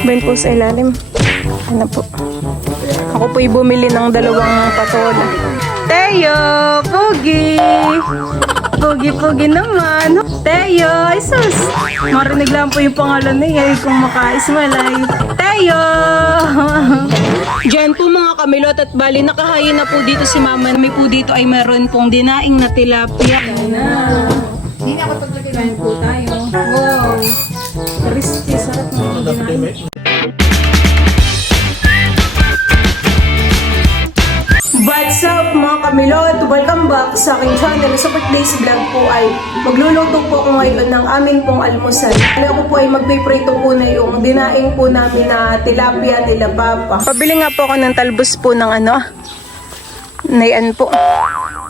Bayan po sa ilalim. Ano po. Ako po'y bumili ng 2 patola. Teo! Pogi! Pogi-pogi naman. Teo! Isus! Marinig lang po yung pangalan niya kung makaismalay. Teo! Diyan po mga kamilot at bali nakahayin na po dito si Mama. May po dito ay meron pong dinaing na tilapia. Hindi na ako pagkakain po tayo. Wow! Crispy, sarap ng dinaing. What's up mga kamilot? Welcome back sa aking channel. Sa today's vlog po ay magluluto po ako ngayon ng amin pong almusal. Ako po ay magpiprito po na yung dinaing po namin na tilapia nila Papa. Pabili nga po ako ng talbos po ng nayan po.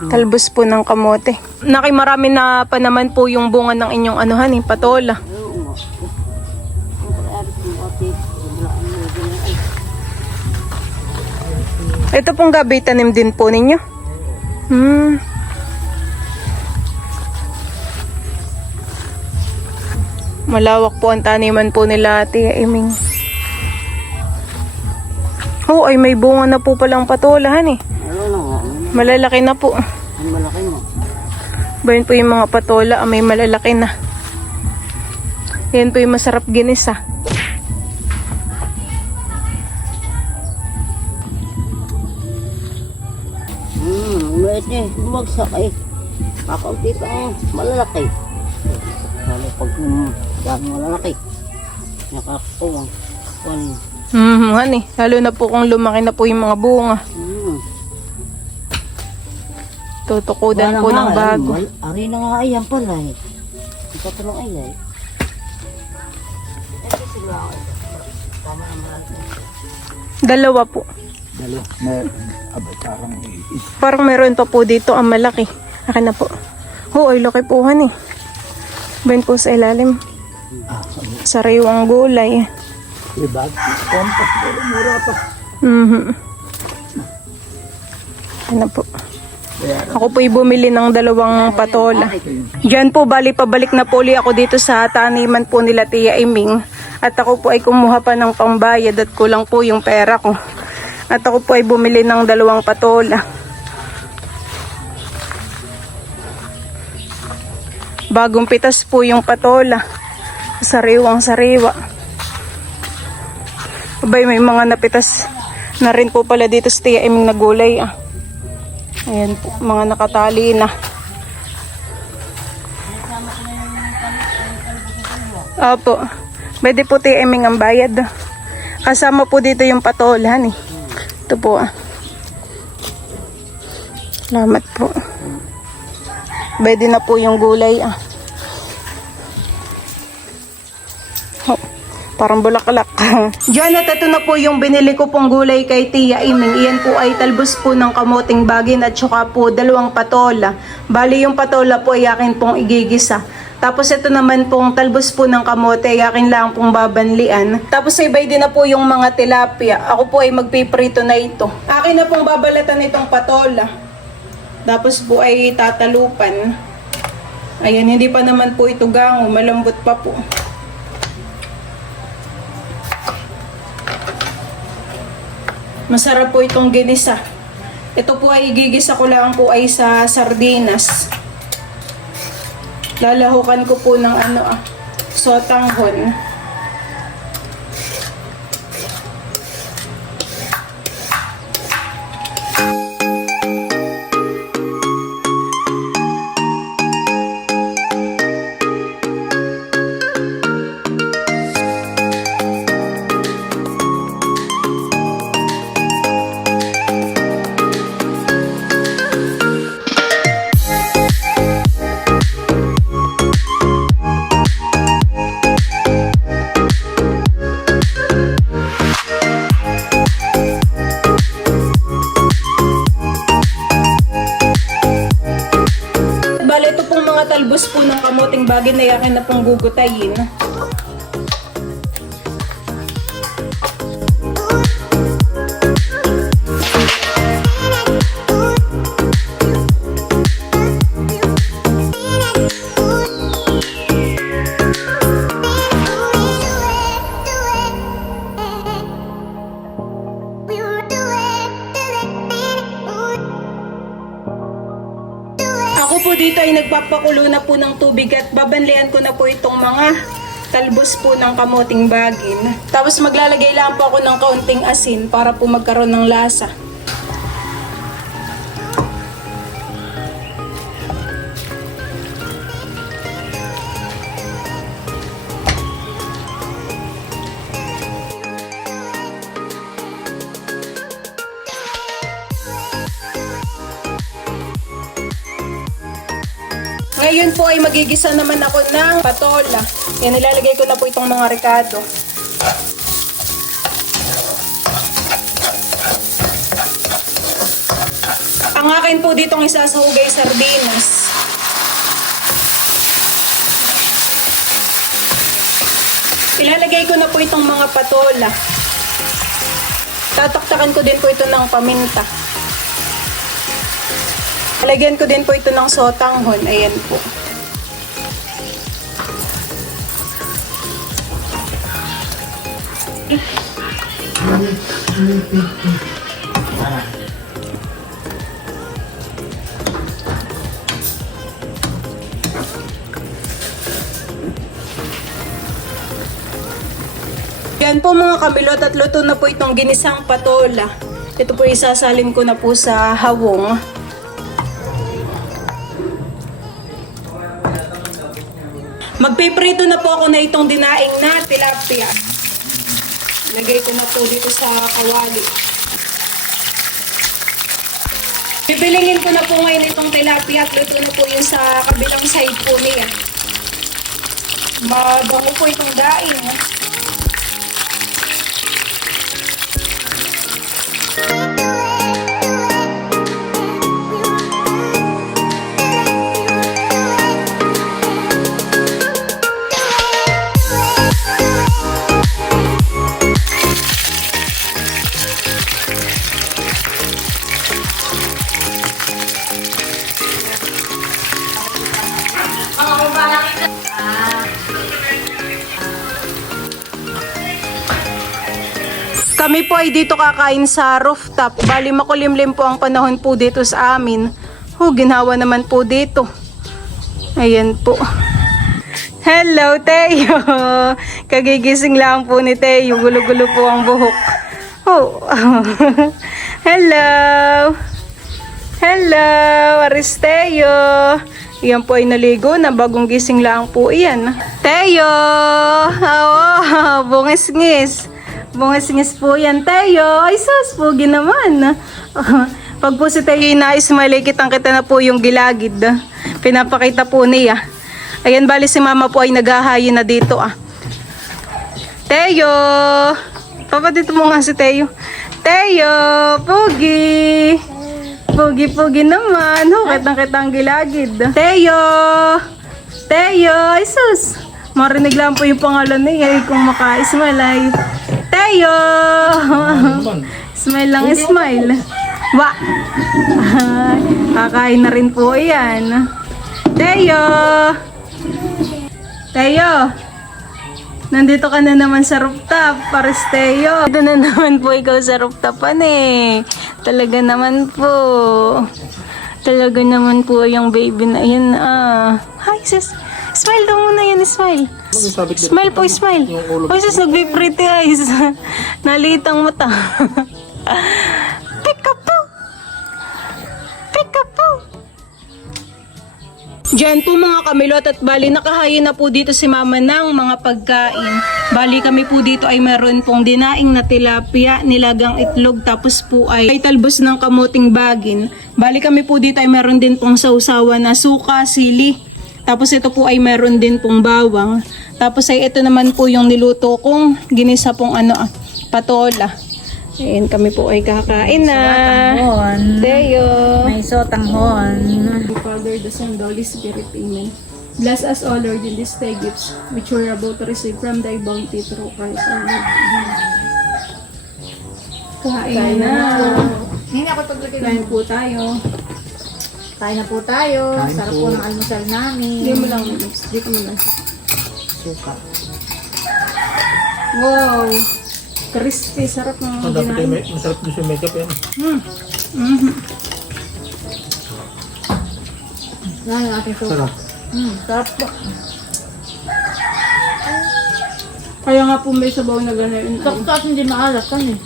Talbos po ng kamote. Marami na pa naman po yung bunga ng inyong patola. Ito pong gabi tanim din po ninyo. Malawak po ang taniman po nila Tia Iming. Oh, ay may bunga na po palang patolahan eh. Malalaki na po. Malaki mo. Bayan po yung mga patola, may malalaki na. Yan po yung masarap ginisa. Ulit niya, bumagsak eh. Kakaunti pa malalaki. Lalo pag malalaki. Nakakakuwang. Hani, lalo na po kung lumaki na po yung mga bunga. Tutukudan po ng bago. Ari na nga ayan pala eh. Ito tulong ay eh. Ito sila ako. Tama na malaki. 2 po. Parang meron pa po dito ang malaki. Akin na po. Oh, ay laki po han eh. Bayan po sa ilalim. Sariwang gulay. Diba? Kompas pero mura pa. Ano po. Ako po'y bumili ng 2 patola. Diyan po bali pabalik na po ako dito sa taniman po nila Tia Iming. At ako po ay kumuha pa ng pambayad at kulang po yung pera ko. At ako po ay bumili ng 2 patola. Bagong pitas po yung patola. Sariwang sariwa. Abay, may mga napitas na rin po pala dito sa Tia Iming na gulay. Ayan po, mga nakatali na. Opo. Pwede po Tia Iming ang bayad. Kasama po dito yung patola eh. Ito po Salamat po. Pwede na po yung gulay Oh, parang bulaklak. Diyan at ito na po yung binili ko pong gulay kay Tia Iming. Iyan po ay talbos po ng kamoting bagin at saka po 2 patola. Bali yung patola po ay akin pong igigisa. Tapos ito naman pong talbos po ng kamote, akin lang pong babanlian. Tapos ibay din na po yung mga tilapia. Ako po ay magpiprito na ito. Akin na pong babalatan itong patola. Tapos po ay tatalupan. Ayan, hindi pa naman po ito gango, malambot pa po. Masarap po itong ginisa. Ito po ay igigisa ko lang po ay sa sardinas. Lalahukan ko po ng sotanghon. Talbos po ng kamoting bagin na yakin na pong gugutayin. dito ay nagpapakulo na po ng tubig at babanlian ko na po itong mga talbos po ng kamuting bagin. Tapos maglalagay lang po ako ng kaunting asin para po magkaroon ng lasa. Ngayon po ay magigisa naman ako ng patola. Yan, nilalagay ko na po itong mga rekado. Ang akin po ditong isasahugay sardinas. Ilalagay ko na po itong mga patola. Tataktakan ko din po ito ng paminta. Lagyan ko din po ito ng sotanghon. Ayan po. Yan po mga kamilot at luto na po itong ginisang patola. Ito po isasalin ko na po sa hawong. Magpiprito na po ako na itong dinaing na tilapia. Lagay ko na po dito sa kawali. Pipilingin ko na po ngayon itong tilapia at luto na po yung sa kabilang side po niya. Mabango po itong daing. Kami po ay dito kakain sa rooftop. Bali makulimlim po ang panahon po dito sa amin. Ginawa naman po dito. Ayan po. Hello, Teo. Kagigising lang po ni Teo. Gulo-gulo po ang buhok. Hello. Hello, Aristeo. Iyan po ay naligo na bagong gising lang po iyan. Teo! Bungis-ngis. Bungis-ngis po yan, Teo. Ay, sus, pogi naman. Pag po si Teo ina-smile, kitang-kita na po yung gilagid. Pinapakita po niya. Ayan, bali si Mama po ay naghahayin na dito, Teo! Papa, dito mo nga si Teo. Teo! Pogi! Pogi-pogi naman. Kitang-kita ang gilagid. Teo! Teo! Ay, sus! Marinig lang po yung pangalan niya kung maka-smile ay Teo! Smile lang, smile. Wa! Kakain na rin po yan. Teo! Teo! Nandito ka na naman sa rooftop, pares Teo. Dito na naman po ikaw sa rooftop, Talaga naman po. Talaga naman po yung baby na yan, Hi, sis. Smile daw muna yan, smile. Smile po, smile. Oh, sis, nagbe-pretty eyes. Nalitang mata. Pick up po. Pick up po. Diyan po mga kamilot at bali nakahayin na po dito si Mama ng mga pagkain. Bali kami po dito ay meron pong dinaing na tilapia, nilagang itlog, tapos po ay talbos ng kamuting bagin. Bali kami po dito ay meron din pong sausawan na suka, sili. Tapos ito po ay meron din pong bawang. Tapos ay ito naman po yung niluto kong ginisa pong patola. Ayan, kami po ay kakain na. Teo. May sotanghon. Father, the Son, the Holy Spirit, Amen. Bless us all, Lord, in these thy gifts, which we are about to receive from thy bounty through Christ our Lord. Kain na. Hindi ako paglagay. Kain po tayo. Kain na po tayo. Sarap po ng almusal namin. Hindi mo lang, dito mo lang. Suka. Wow! Crispy, sarap ng ginain. Masarap din sa makeup yan. Yan yung ating soup. Sarap. Sarap po. Kaya nga po may sabaw na gano'n. Sakto at hindi maalat kan eh.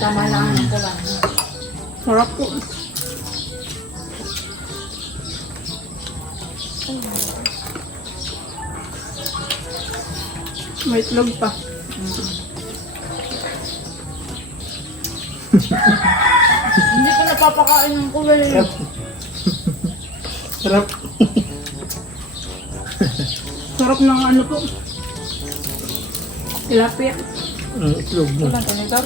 Tama lang ang kuwan. Sarap po. May itlog pa. Hindi ko napapakain ng kulay. Sarap. Sarap ng ano po. Tilapia. Itlog mo. Ilan ito?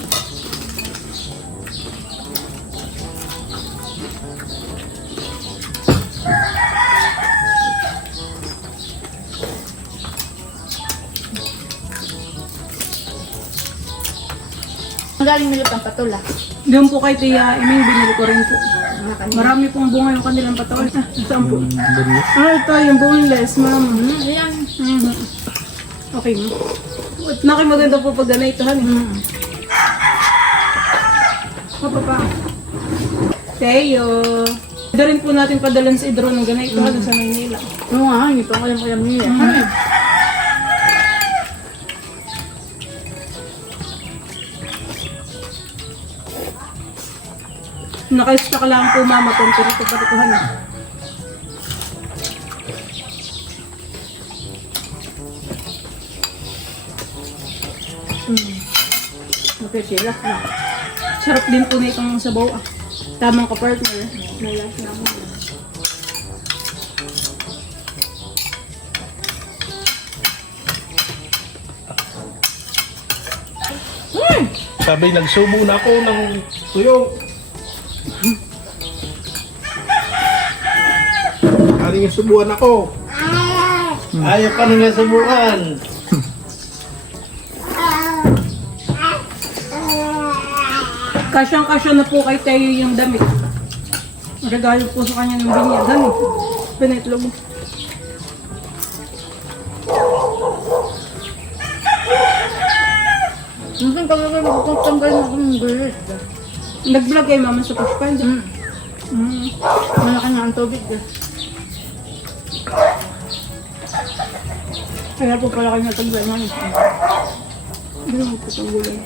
Ang galing nilip ang patula. Doon po kay Tia Iming, binili ko rin po. Mga kanina. Marami pong bunga yung kanilang patawal. Saan po? Boneless. Ito yung boneless, ma'am. Ayan. Okay, ma'am. Naki maganda po pag ganitohan eh. Papa pa. Teo. Ito rin po natin padalan sa Idro ng ganitohan sa Maynila. Oo nga, hindi pa alam nila. Naka-stock lang po mama kung perito patikuhan eh. Okay, sila. Sarap din po na itong sabaw ah. Tamang ka-partner. Nalas na mo. Sabi, nagsubo na ako ng tuyo. Aling subuan ako. Ayaw pa nung subuan. Kasyang-kasya na po kay Teo yung damit. Regalo po sa kanya ng binyagan eh. Pinitlog. Minsan pag ako magtutanggal na akong gulit. Nag-vlog kay mama sa Pushpan. Malaki na ang tubig. Kaya po pala kayo nataglan man. Hindi mo po itong gulay.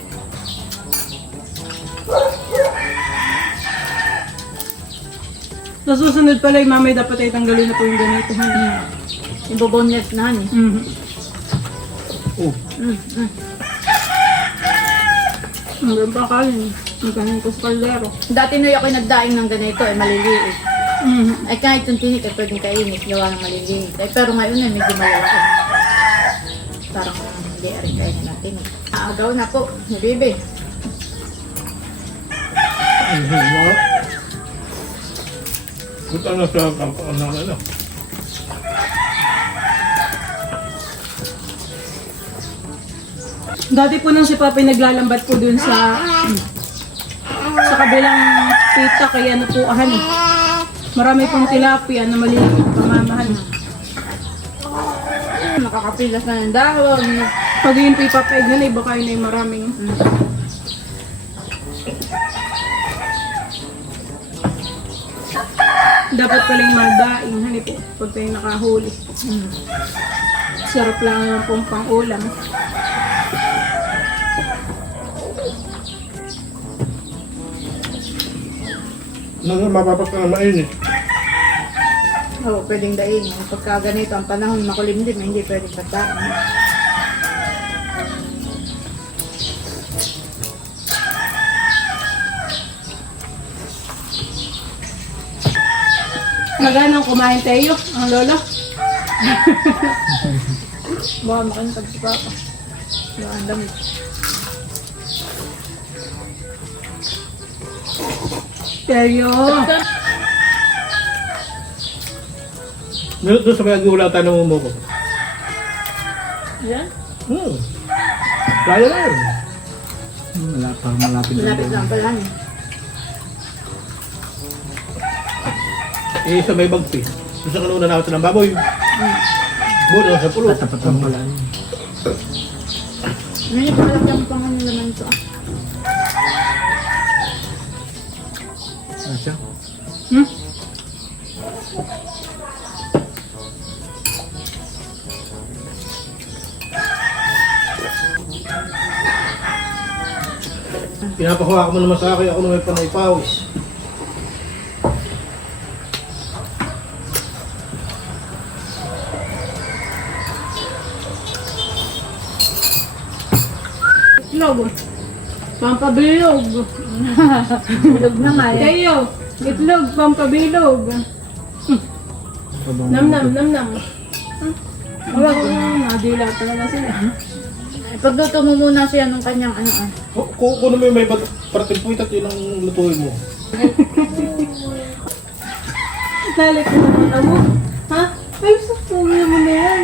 Sa susunod pala yung mamay dapat ay tanggalin na po yung ganito. Yung bobonnet na han eh. Oh, Hanggang pa kalin. Magkanin ko sa kaldero. Dati na ako'y nagdaing ng ganito eh, maliliit. Ay kahit yung tinik ay pwedeng kainit, gawa ng maliliit. Ay pero ngayon ay medyo malaki. Parang hindi rin kainin natin eh. Aagaw na po, bibi. buta na sa kampaan ng ano. Dati po nung si Papa naglalambat po dun sa kabilang pita kaya ano po ahan eh. Marami pong tilapia na maliliit pamamahan. Nakakapilas na ng dahon. Pag yung pipapeg na baka yun ay maraming. Dapat palang madaing hani po pag tayo nakahuli. Sarap lang yung pong pang-ulam. Nang mapapas ka na mainit. Oo, pwedeng daing. Pagka ganito ang panahon makulimlim, hindi pwedeng pagkain. Maganang kumain tayo, ang lolo. Baka makintag si Papa. Baka ang damit. Tayo. Doon sa mga gulatan ng umo ko. Yan? Kaya na yun. Malapit lang pala niya. Eh, sa may bagpi. Doon sa kanuna natin ng baboy. Buo sa pulo. Tapat-tapat pala. Hindi pa alam yung pangalan naman ito. Asya? Pinapahawa mo naman sa akin, ako naman panay pawis. Itlog. Pampabilog. Bilog na nga eh. Kayo. Itlog, pampabilog. Nam nam, nam nam. Wala ko nadila talaga sila. Pagluto mo muna siya ng kanyang ano ah. Kung naman may parating po at yun ang lutuin mo. Nalit mo naman mo. Ha? Ay, sakto mo naman na yan.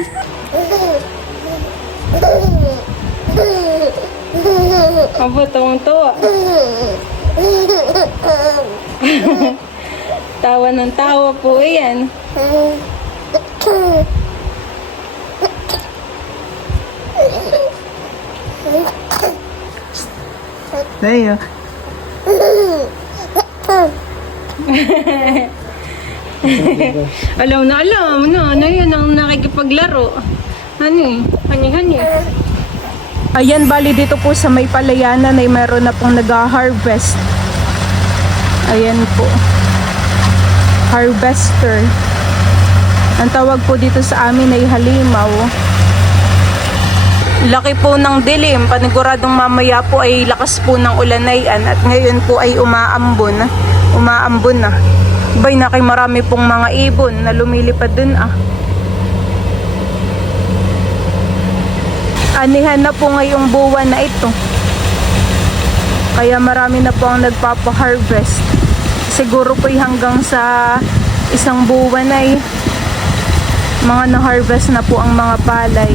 Aba, tawang-tawa. Tawa ng tawa po yan. Tayo. Alam na ano yun ang nakikipaglaro. Hani. Ayan, bali dito po sa may palayanan ay meron na pong nag-harvest. Ayan po. Harvester. Ang tawag po dito sa amin ay halimaw. Laki po ng dilim. Paniguradong mamaya po ay lakas po ng ulanayan at ngayon po ay umaambon na. Bay, marami pong mga ibon na lumilipad dun ah. Anihan na po ngayong buwan na ito. Kaya marami na po ang nagpapa-harvest. Siguro po hanggang sa isang buwan ay mga na-harvest na po ang mga palay.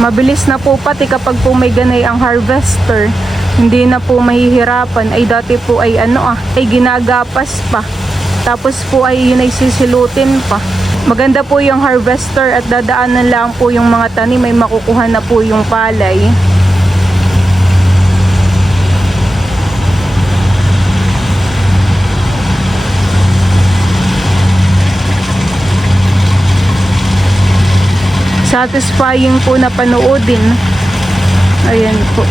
Mabilis na po pati kapag po may ganay ang harvester. Hindi na po mahihirapan. Ay dati po ay ay ginagapas pa. Tapos po ay yun ay sisilutin pa. Maganda po yung harvester at dadaanan lang po yung mga tanim, may makukuha na po yung palay. Satisfying po na panoodin. Ayan po.